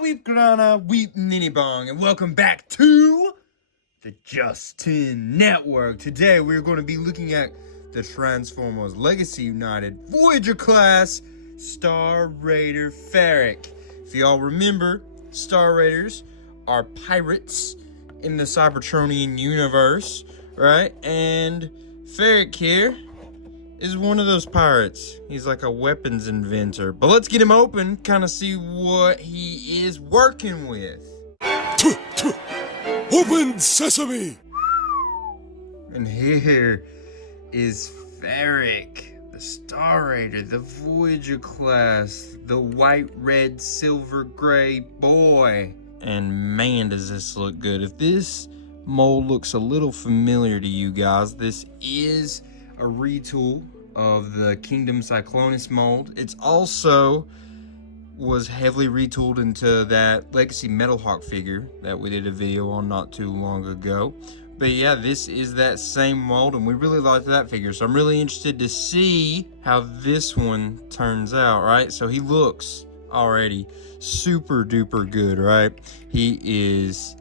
Weep Grana, Weep Ninibong, and welcome back to the Justin Network. Today we're going to be looking at the Transformers Legacy United Voyager class Star Raider Ferak. If y'all remember, Star Raiders are pirates in the Cybertronian universe, right? And Ferak here is one of those pirates. He's like a weapons inventor. But let's get him open, kind of see what he is working with. Open sesame! And here is Ferak, the Star Raider, the Voyager class, the white, red, silver, gray boy. And man, does this look good. If this mold looks a little familiar to you guys, this is a retool of the Kingdom Cyclonus mold. It's also was heavily retooled into that Legacy Metalhawk figure that we did a video on not too long ago. But yeah, this is that same mold, and we really liked that figure, so I'm really interested to see how this one turns out, right? So he looks already super duper good, right? He is...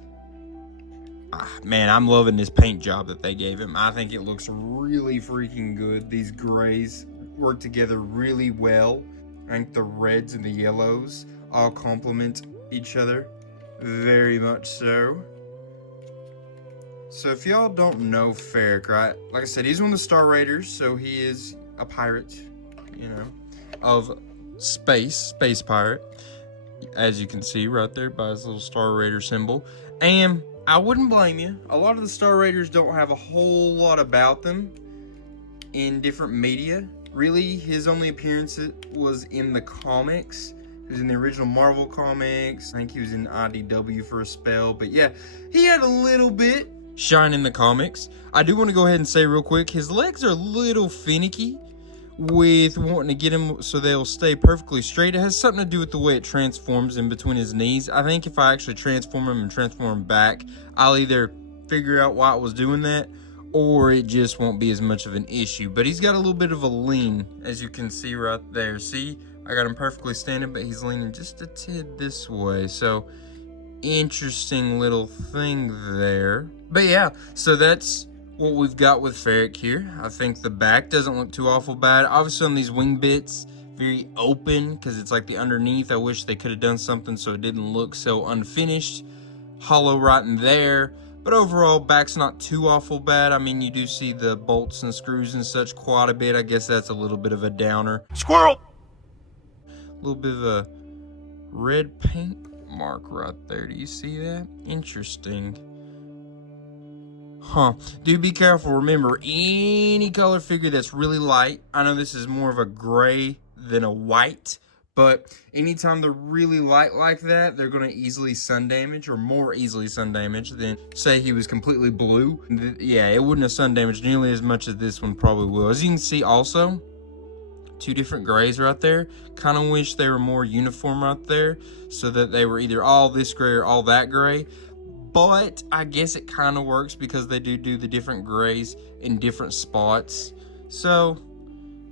man, I'm loving this paint job that they gave him. I think it looks really freaking good. These grays work together really well. I think the reds and the yellows all complement each other very much so. So if y'all don't know Ferak, right? Like I said, he's one of the Star Raiders, so he is a pirate, you know, of space pirate. As you can see right there by his little Star Raider symbol. And I wouldn't blame you. A lot of the Star Raiders don't have a whole lot about them in different media. Really, his only appearance was in the comics. He was in the original Marvel comics. I think he was in IDW for a spell. But yeah, he had a little bit shine in the comics. I do want to go ahead and say real quick, his legs are a little finicky with wanting to get him so they'll stay perfectly straight. It has something to do with the way it transforms in between his knees. I think if I actually transform him and transform him back, I'll either figure out why it was doing that, or it just won't be as much of an issue. But he's got a little bit of a lean, as you can see right there. See, I got him perfectly standing, but he's leaning just a tid this way. So, interesting little thing there. But yeah, so that's what we've got with Ferak here. I think the back doesn't look too awful bad. Obviously on these wing bits, very open, because it's like the underneath. I wish they could have done something so it didn't look so unfinished. Hollow right in there. But overall, back's not too awful bad. I mean, you do see the bolts and screws and such quite a bit. I guess that's a little bit of a downer. Squirrel! A little bit of a red paint mark right there. Do you see that? Interesting. Huh. Do be careful. Remember, any color figure that's really light, I know this is more of a gray than a white, but anytime they're really light like that, they're going to easily sun damage, or more easily sun damage than, say, he was completely blue. Yeah, it wouldn't have sun damaged nearly as much as this one probably will. As you can see also, two different grays right there. Kind of wish they were more uniform right there, so that they were either all this gray or all that gray. But I guess it kind of works because they do the different grays in different spots. So,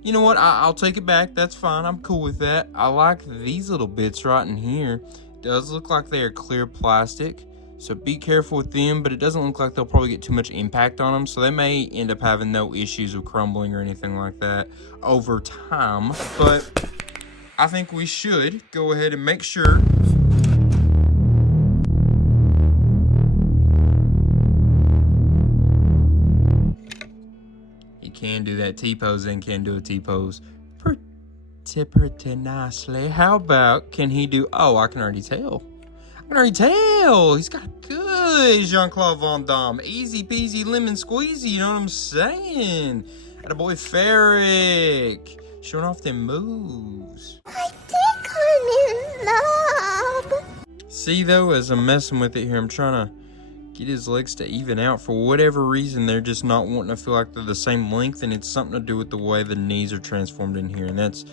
you know what? I'll take it back. That's fine. I'm cool with that. I like these little bits right in here. It does look like they are clear plastic. So be careful with them, but it doesn't look like they'll probably get too much impact on them. So they may end up having no issues with crumbling or anything like that over time. But I think we should go ahead and make sure. Can do that T-pose and can do a T-pose pretty nicely. How about, can he do, oh, I can already tell. He's got good Jean-Claude Van Damme. Easy peasy lemon squeezy, you know what I'm saying? Attaboy Ferak. Showing off them moves. I think I'm in love. See though, as I'm messing with it here, I'm trying to get his legs to even out. For whatever reason, they're just not wanting to feel like they're the same length, and it's something to do with the way the knees are transformed in here, and that's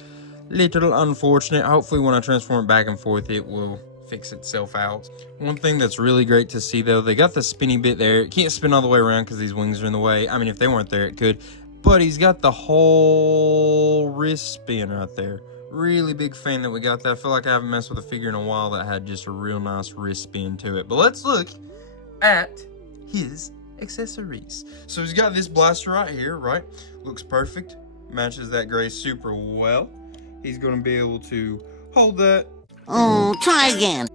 a little unfortunate. Hopefully when I transform it back and forth, it will fix itself out. One thing that's really great to see though, they got the spinny bit there. It can't spin all the way around because these wings are in the way. I mean, if they weren't there, it could. But he's got the whole wrist spin right there. Really big fan that we got that. I feel like I haven't messed with a figure in a while that had just a real nice wrist spin to it. But let's look at his accessories. So he's got this blaster right here, right? Looks perfect. Matches that gray super well. He's going to be able to hold that. Oh, try again.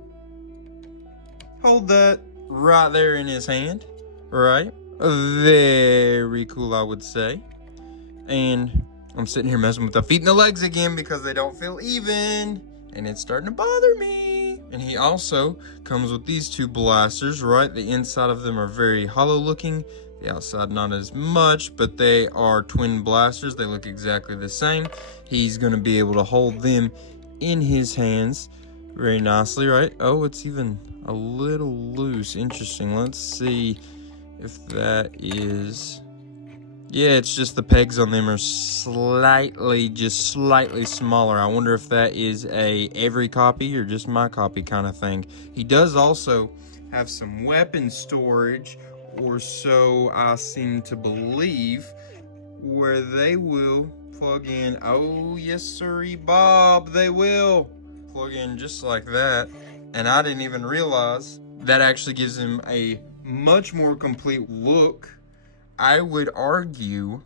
Hold that right there in his hand, right? Very cool, I would say. And I'm sitting here messing with the feet and the legs again because they don't feel even, and it's starting to bother me. And he also comes with these two blasters, right? The inside of them are very hollow looking, the outside not as much, but they are twin blasters. They look exactly the same. He's going to be able to hold them in his hands very nicely, right? Oh, it's even a little loose. Interesting. Let's see if that is... Yeah, it's just the pegs on them are slightly smaller. I wonder if that is a every copy or just my copy kind of thing. He does also have some weapon storage, or so I seem to believe, where they will plug in. Oh, yes, sirree, Bob, they will plug in just like that. And I didn't even realize that actually gives him a much more complete look. I would argue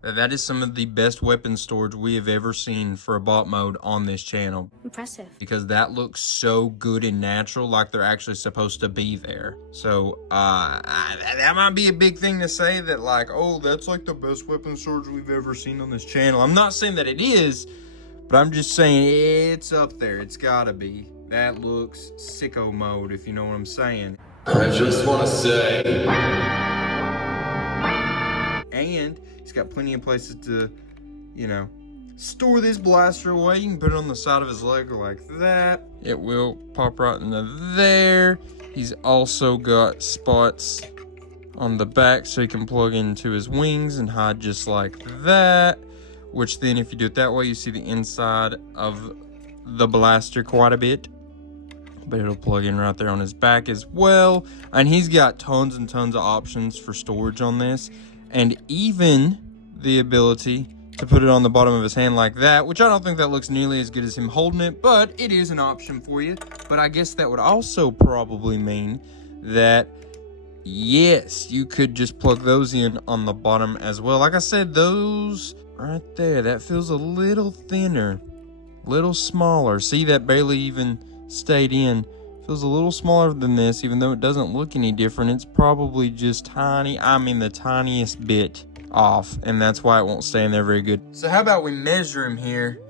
that that is some of the best weapon storage we have ever seen for a bot mode on this channel. Impressive. Because that looks so good and natural, like they're actually supposed to be there. So, that might be a big thing to say, that like, oh, that's like the best weapon storage we've ever seen on this channel. I'm not saying that it is, but I'm just saying it's up there. It's gotta be. That looks sicko mode, if you know what I'm saying. I just want to say... And he's got plenty of places to, you know, store this blaster away. You can put it on the side of his leg like that. It will pop right into there. He's also got spots on the back so he can plug into his wings and hide just like that. Which then, if you do it that way, you see the inside of the blaster quite a bit. But it'll plug in right there on his back as well. And he's got tons and tons of options for storage on this. And even the ability to put it on the bottom of his hand like that, which I don't think that looks nearly as good as him holding it, but it is an option for you. But I guess that would also probably mean that, yes, you could just plug those in on the bottom as well. Like I said, those right there, that feels a little thinner, little smaller. See, that barely even stayed in. Feels a little smaller than this, even though it doesn't look any different. It's probably just tiny, I mean the tiniest bit off, and that's why it won't stay in there very good. So how about we measure him here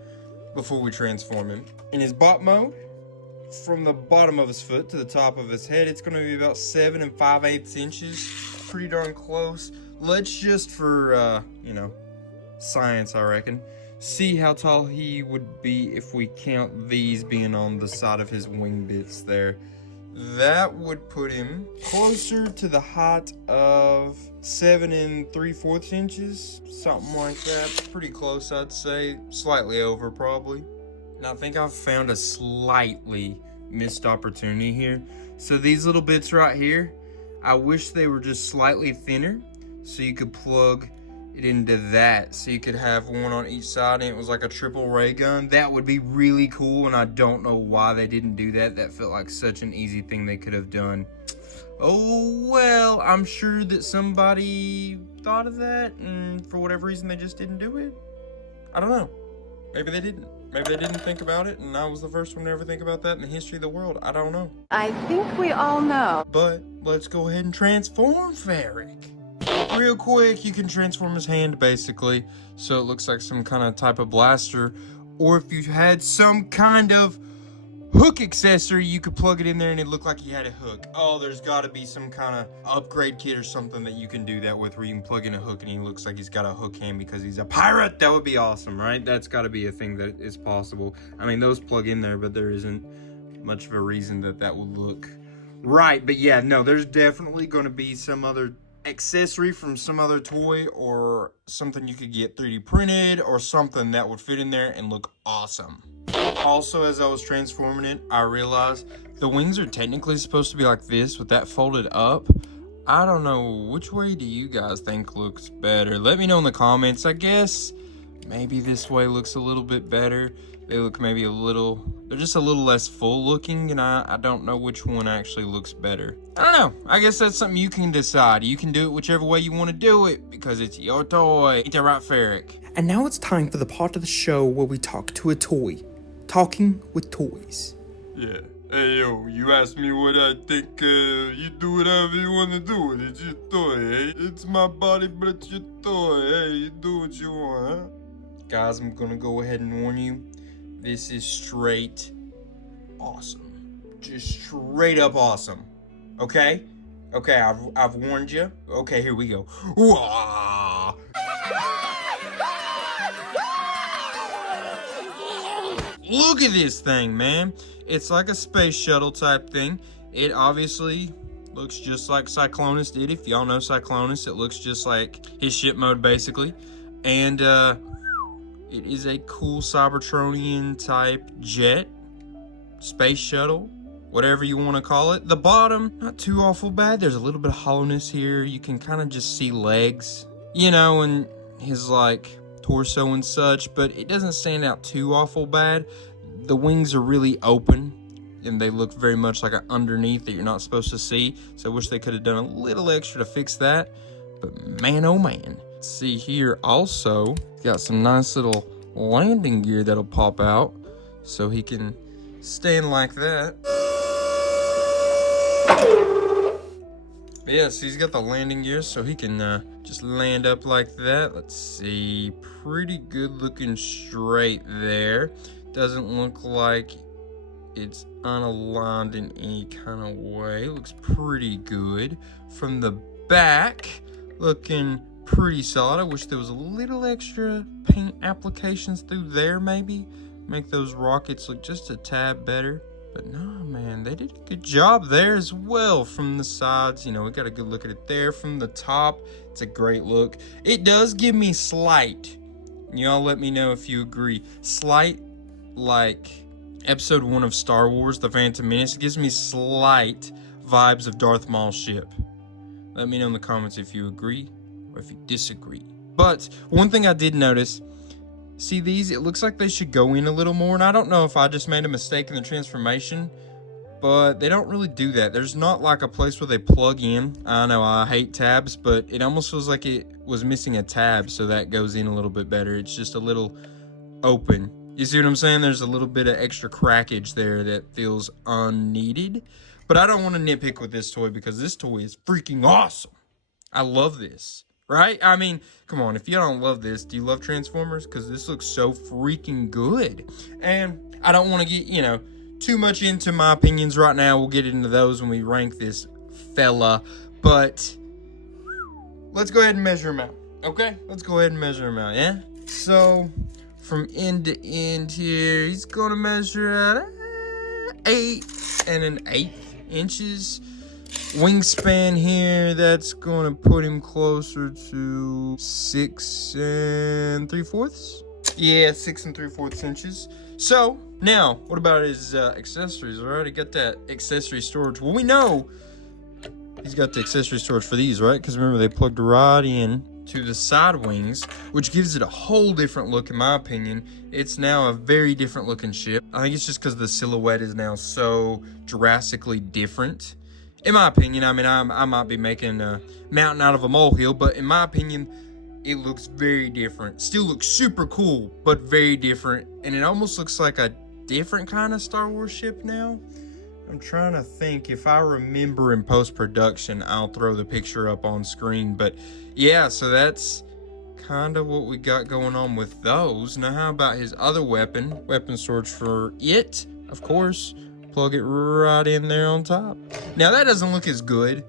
before we transform him? In his bot mode, from the bottom of his foot to the top of his head, it's going to be about 7 5/8 inches. Pretty darn close. Let's just for, you know, science, I reckon, see how tall he would be if we count these being on the side of his wing bits there. That would put him closer to the height of 7 3/4 inches, something like that. Pretty close, I'd say. Slightly over, probably. And I think I've found a slightly missed opportunity here. So these little bits right here, I wish they were just slightly thinner so you could plug it into that, so you could have one on each side and it was like a triple ray gun. That would be really cool, and I don't know why they didn't do that. That felt like such an easy thing they could have done. Oh well, I'm sure that somebody thought of that, and for whatever reason they just didn't do it. I don't know. Maybe they didn't. Maybe they didn't think about it, and I was the first one to ever think about that in the history of the world. I don't know. I think we all know. But let's go ahead and transform Ferak. Real quick, you can transform his hand basically so it looks like some kind of type of blaster, or if you had some kind of hook accessory, you could plug it in there and it looked like he had a hook. Oh, there's got to be some kind of upgrade kit or something that you can do that with, where you can plug in a hook and he looks like he's got a hook hand because he's a pirate. That would be awesome, right? That's got to be a thing that is possible. I mean, those plug in there, but there isn't much of a reason that that would look right. But yeah, no, there's definitely going to be some other accessory from some other toy or something you could get 3D printed or something that would fit in there and look awesome. Also, as I was transforming it, I realized the wings are technically supposed to be like this with that folded up. I don't know, which way do you guys think looks better? Let me know in the comments. I guess maybe this way looks a little bit better. They look maybe they're just a little less full looking, and I don't know which one actually looks better. I don't know. I guess that's something you can decide. You can do it whichever way you want to do it, because it's your toy. Ain't that right, Ferak? And now it's time for the part of the show where we talk to a toy. Talking with toys. Yeah. Hey, yo, you asked me what I think, you do whatever you want to do with it. It's your toy, eh? It's my body, but it's your toy. Hey, you do what you want, huh? Guys, I'm gonna go ahead and warn you. This is straight awesome. Just straight up awesome. Okay? Okay, I've warned you. Okay, here we go. Wah! Look at this thing, man. It's like a space shuttle type thing. It obviously looks just like Cyclonus did. If y'all know Cyclonus, it looks just like his ship mode, basically. And, it is a cool Cybertronian type jet, space shuttle, whatever you want to call it. The bottom, not too awful bad. There's a little bit of hollowness here. You can kind of just see legs, you know, and his like torso and such, but it doesn't stand out too awful bad. The wings are really open, and they look very much like an underneath that you're not supposed to see. So I wish they could have done a little extra to fix that. But man, oh man. See here also, got some nice little landing gear that'll pop out so he can stand like that. But yeah, so he's got the landing gear so he can just land up like that. Let's see, pretty good looking straight there. Doesn't look like it's unaligned in any kind of way. Looks pretty good. From the back, looking pretty solid. I wish there was a little extra paint applications through there, maybe make those rockets look just a tad better. But no, man, they did a good job there as well. From the sides, you know, we got a good look at it there. From the top, it's a great look. It does give me slight, y'all let me know if you agree, slight like episode 1 of Star Wars, The Phantom Menace. It gives me slight vibes of Darth Maul's ship. Let me know in the comments if you agree or if you disagree. But one thing I did notice, see these, it looks like they should go in a little more, and I don't know if I just made a mistake in the transformation, but they don't really do that. There's not like a place where they plug in. I know I hate tabs, but it almost feels like it was missing a tab, so that goes in a little bit better. It's just a little open. You see what I'm saying? There's a little bit of extra crackage there that feels unneeded. But I don't want to nitpick with this toy because this toy is freaking awesome. I love this, right? I mean, come on, if you don't love this, do you love Transformers? Because this looks so freaking good. And I don't want to get, you know, too much into my opinions right now. We'll get into those when we rank this fella. But let's go ahead and measure him out, okay? Let's go ahead and measure him out, yeah? So from end to end here, he's going to measure at 8 1/8 inches. Wingspan here, that's going to put him closer to 6 3/4. Yeah, 6 3/4 inches. So now, what about his accessories? I already got that accessory storage. Well, we know he's got the accessory storage for these, right? Because remember, they plugged right in to the side wings, which gives it a whole different look in my opinion. It's now a very different looking ship. I think it's just because the silhouette is now so drastically different. In my opinion, I mean, I might be making a mountain out of a molehill, but in my opinion, it looks very different. Still looks super cool, but very different. And it almost looks like a different kind of Star Wars ship now. I'm trying to think. If I remember in post-production, I'll throw the picture up on screen. But yeah, so that's kind of what we got going on with those. Now, how about his other weapon? Weapon storage for it, of course. Plug it right in there on top. Now, that doesn't look as good.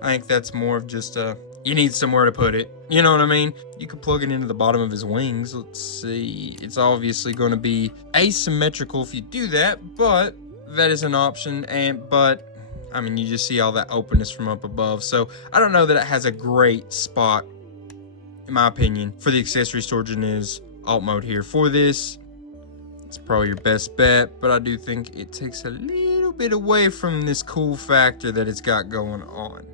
I think that's more of just you need somewhere to put it. You know what I mean? You could plug it into the bottom of his wings. Let's see. It's obviously going to be asymmetrical if you do that, but that is an option. But I mean, you just see all that openness from up above. So I don't know that it has a great spot, in my opinion, for the accessory storage in his alt mode here. For this, it's probably your best bet, but I do think it takes a little bit away from this cool factor that it's got going on.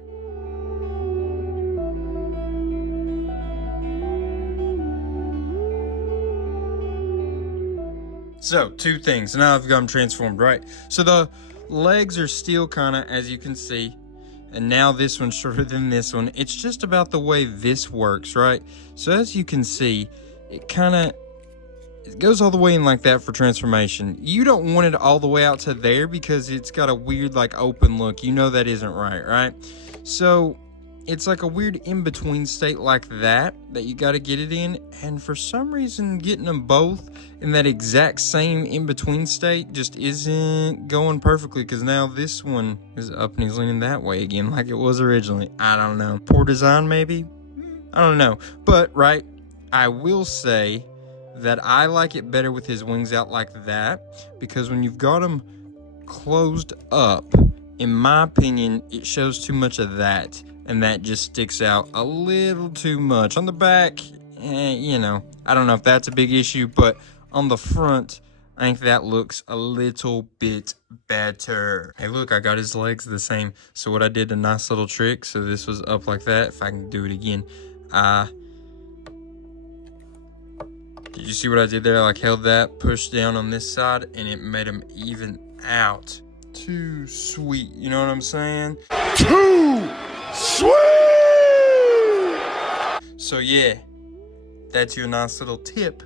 So, two things. Now I've got them transformed, right? So the legs are still kind of, as you can see, and now this one's shorter than this one. It's just about the way this works, right? So as you can see, it goes all the way in like that for transformation. You don't want it all the way out to there because it's got a weird like open look. You know that isn't right? So it's like a weird in-between state like that you got to get it in. And for some reason, getting them both in that exact same in-between state just isn't going perfectly, because now this one is up and he's leaning that way again like it was originally. I don't know. Poor design, maybe? I don't know. But, right, I will say that I like it better with his wings out like that, because when you've got them closed up, in my opinion, it shows too much of that. And that just sticks out a little too much. On the back, you know, I don't know if that's a big issue, but on the front, I think that looks a little bit better. Hey, look, I got his legs the same. So what I did, a nice little trick. So this was up like that. If I can do it again. Did you see what I did there? I like held that, pushed down on this side, and it made them even out. Too sweet, you know what I'm saying? Too sweet! So yeah, that's your nice little tip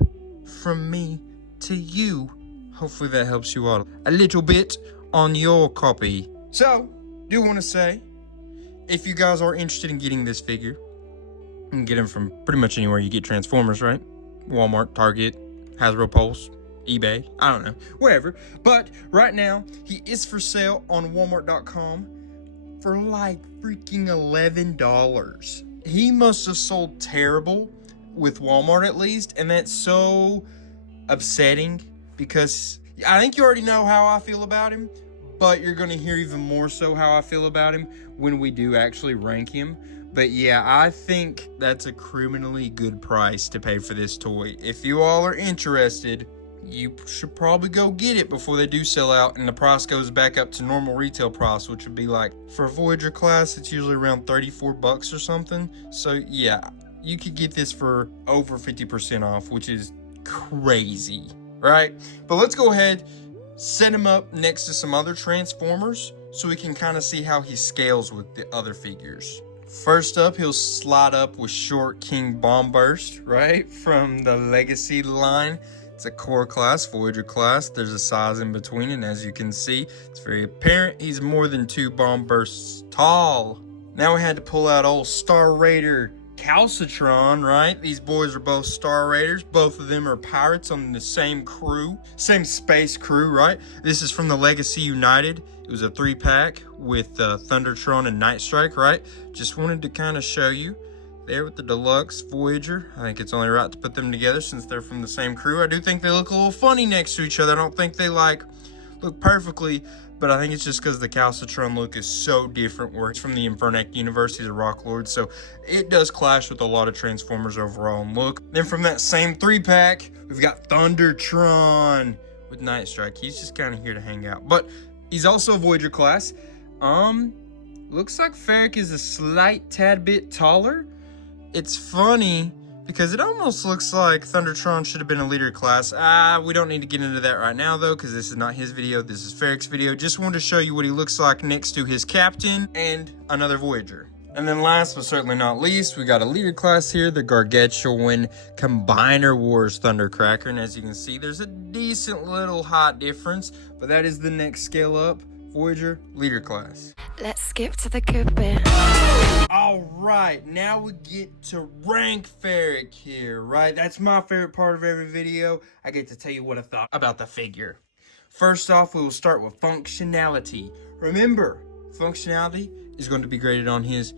from me to you. Hopefully that helps you out a little bit on your copy. So, do want to say, if you guys are interested in getting this figure, you can get them from pretty much anywhere you get Transformers, right? Walmart, Target, Hasbro Pulse, eBay, I don't know, wherever. But right now, he is for sale on Walmart.com for like freaking $11. He must have sold terrible with Walmart at least, and that's so upsetting because I think you already know how I feel about him, but you're going to hear even more so how I feel about him when we do actually rank him. But yeah, I think that's a criminally good price to pay for this toy. If you all are interested, you should probably go get it before they do sell out and the price goes back up to normal retail price, which would be like, for a Voyager class, it's usually around 34 bucks or something. So yeah, you could get this for over 50% off, which is crazy, right? But let's go ahead, set him up next to some other Transformers so we can kind of see how he scales with the other figures. First up, he'll slide up with Short King Bombburst, right? From the Legacy line. It's a core class, Voyager class. There's a size in between, and as you can see, it's very apparent he's more than 2 Bombbursts tall. Now we had to pull out old Star Raider Calcitron, right? These boys are both Star Raiders. Both of them are pirates on the same crew, same space crew, right? This is from the Legacy United. It was a 3-pack with Thundertron and Night Strike, right? Just wanted to kind of show you there with the deluxe Voyager. I think it's only right to put them together since they're from the same crew. I do think they look a little funny next to each other. I don't think they like look perfectly, but I think it's just because the Calcitron look is so different, where it's from the Infernac universe. He's a Rock Lord, so it does clash with a lot of Transformers overall in look. Then from that same 3-pack, we've got Thundertron with Night Strike. He's just kind of here to hang out, but he's also a Voyager class. Looks like Ferak is a slight tad bit taller. It's funny because it almost looks like Thundertron should have been a leader class. We don't need to get into that right now though, because this is not his video, this is Ferak's video. Just wanted to show you what he looks like next to his captain and another Voyager. And then last but certainly not least, we got a leader class here, the Gargantuan Combiner Wars Thundercracker. And as you can see, there's a decent little height difference, but that is the next scale up, Voyager leader class. Let's skip to the good bit. All right, now we get to rank Ferak here, right? That's my favorite part of every video. I get to tell you what I thought about the figure. First off, we will start with functionality. Remember, functionality is going to be graded on his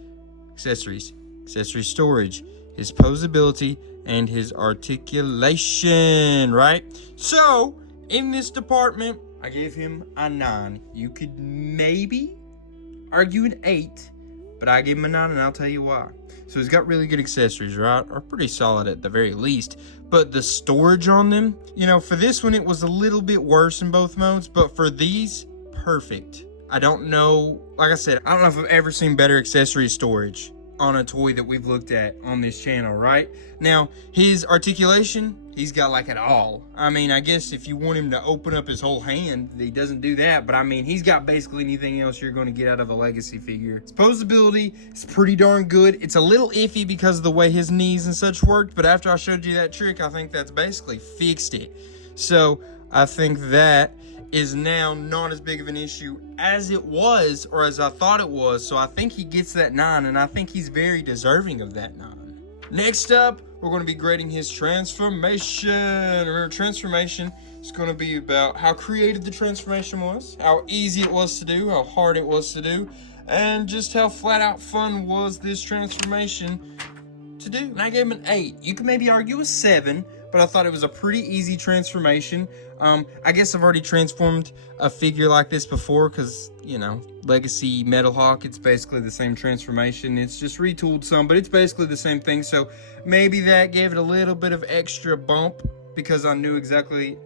accessories, accessory storage, his posability, and his articulation, right? So, in this department, I gave him a 9. You could maybe argue an 8, but I gave him a 9, and I'll tell you why. So he's got really good accessories, right? Or pretty solid at the very least. But the storage on them, you know, for this one, it was a little bit worse in both modes, but for these, perfect. I don't know, like I said, I don't know if I've ever seen better accessory storage. on a toy that we've looked at on this channel, right? Now, his articulation, he's got like it all. I mean, I guess if you want him to open up his whole hand, he doesn't do that, but I mean, he's got basically anything else you're going to get out of a Legacy figure. His posability is pretty darn good. It's a little iffy because of the way his knees and such worked, but after I showed you that trick, I think that's basically fixed it. So, I think that is now not as big of an issue as it was, or as I thought it was. So I think he gets that 9, and I think he's very deserving of that 9. Next up, we're going to be grading his transformation. Remember, transformation is going to be about how creative the transformation was, how easy it was to do, how hard it was to do, and just how flat out fun was this transformation to do. And I gave him an 8. You could maybe argue a 7, but I thought it was a pretty easy transformation. I guess I've already transformed a figure like this before because, you know, Legacy Metal Hawk, it's basically the same transformation. It's just retooled some, but it's basically the same thing. So maybe that gave it a little bit of extra bump because I knew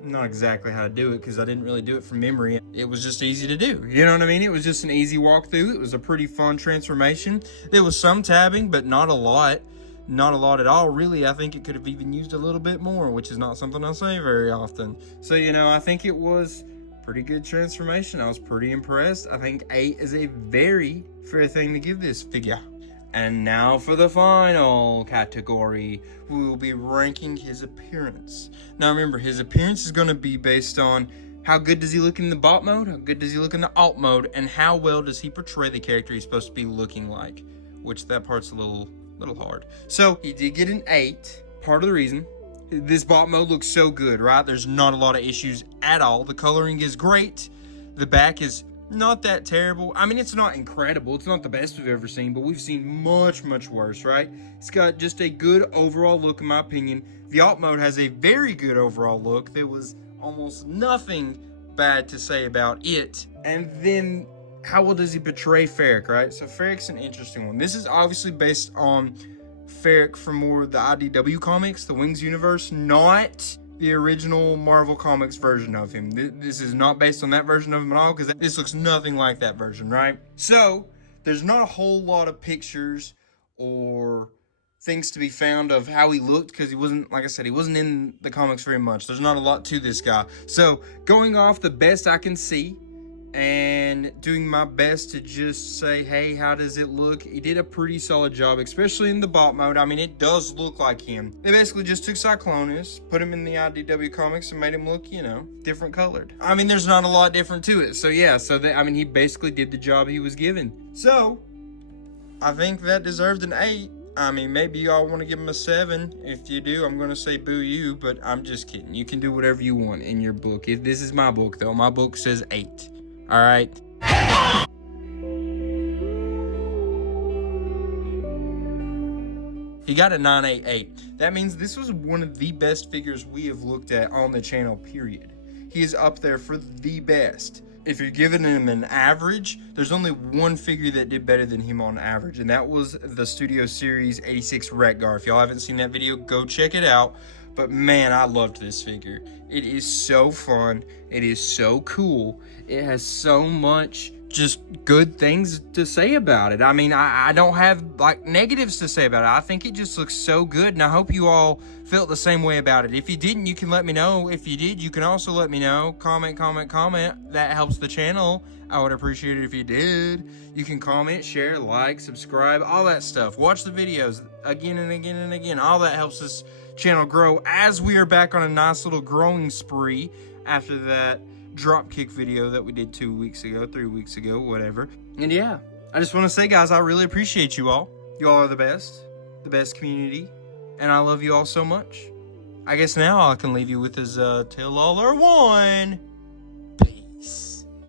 not exactly how to do it because I didn't really do it from memory. It was just easy to do. You know what I mean? It was just an easy walkthrough. It was a pretty fun transformation. There was some tabbing, but not a lot. Not a lot at all, really. I think it could have even used a little bit more, which is not something I say very often. So, you know, I think it was pretty good transformation. I was pretty impressed. I think 8 is a very fair thing to give this figure. And now for the final category, we will be ranking his appearance. Now remember, his appearance is going to be based on how good does he look in the bot mode, how good does he look in the alt mode, and how well does he portray the character he's supposed to be looking like, which that part's a little hard. So he did get an 8. Part of the reason this bot mode looks so good, right? There's not a lot of issues at all. The coloring is great. The back is not that terrible. I mean, it's not incredible. It's not the best we've ever seen, but we've seen much worse, right? It's got just a good overall look, in my opinion. The alt mode has a very good overall look. There was almost nothing bad to say about it. And then how well does he portray Ferak, right? So Ferak's an interesting one. This is obviously based on Ferak from more of the IDW comics, the Wings universe, not the original Marvel Comics version of him. This is not based on that version of him at all, because this looks nothing like that version, right? So there's not a whole lot of pictures or things to be found of how he looked, because he wasn't, like I said, he wasn't in the comics very much. There's not a lot to this guy. So going off the best I can see, and doing my best to just say, hey, how does it look? He did a pretty solid job, especially in the bot mode. I mean, it does look like him. They basically just took Cyclonus, put him in the IDW comics, and made him look, you know, different colored. I mean, there's not a lot different to it. So yeah, he basically did the job he was given. So I think that deserved an 8. I mean, maybe y'all want to give him a 7. If you do, I'm going to say boo you, but I'm just kidding. You can do whatever you want in your book. This is my book, though. My book says 8. All right. He got a 988. That means this was one of the best figures we have looked at on the channel, period. He is up there for the best. If you're giving him an average, there's only one figure that did better than him on average, and that was the Studio Series 86 Retgar. If y'all haven't seen that video, go check it out. But man, I loved this figure. It is so fun. It is so cool. It has so much just good things to say about it. I mean, I don't have like negatives to say about it. I think it just looks so good, and I hope you all felt the same way about it. If you didn't, you can let me know. If you did, you can also let me know. Comment. That helps the channel. I would appreciate it if you did. You can comment, share, like, subscribe, all that stuff. Watch the videos again and again and again. All that helps this channel grow as we are back on a nice little growing spree after that dropkick video that we did 2 weeks ago, 3 weeks ago, whatever. And yeah, I just want to say, guys, I really appreciate you all. You all are the best community, and I love you all so much. I guess now I can leave you with his tell all or one. Peace.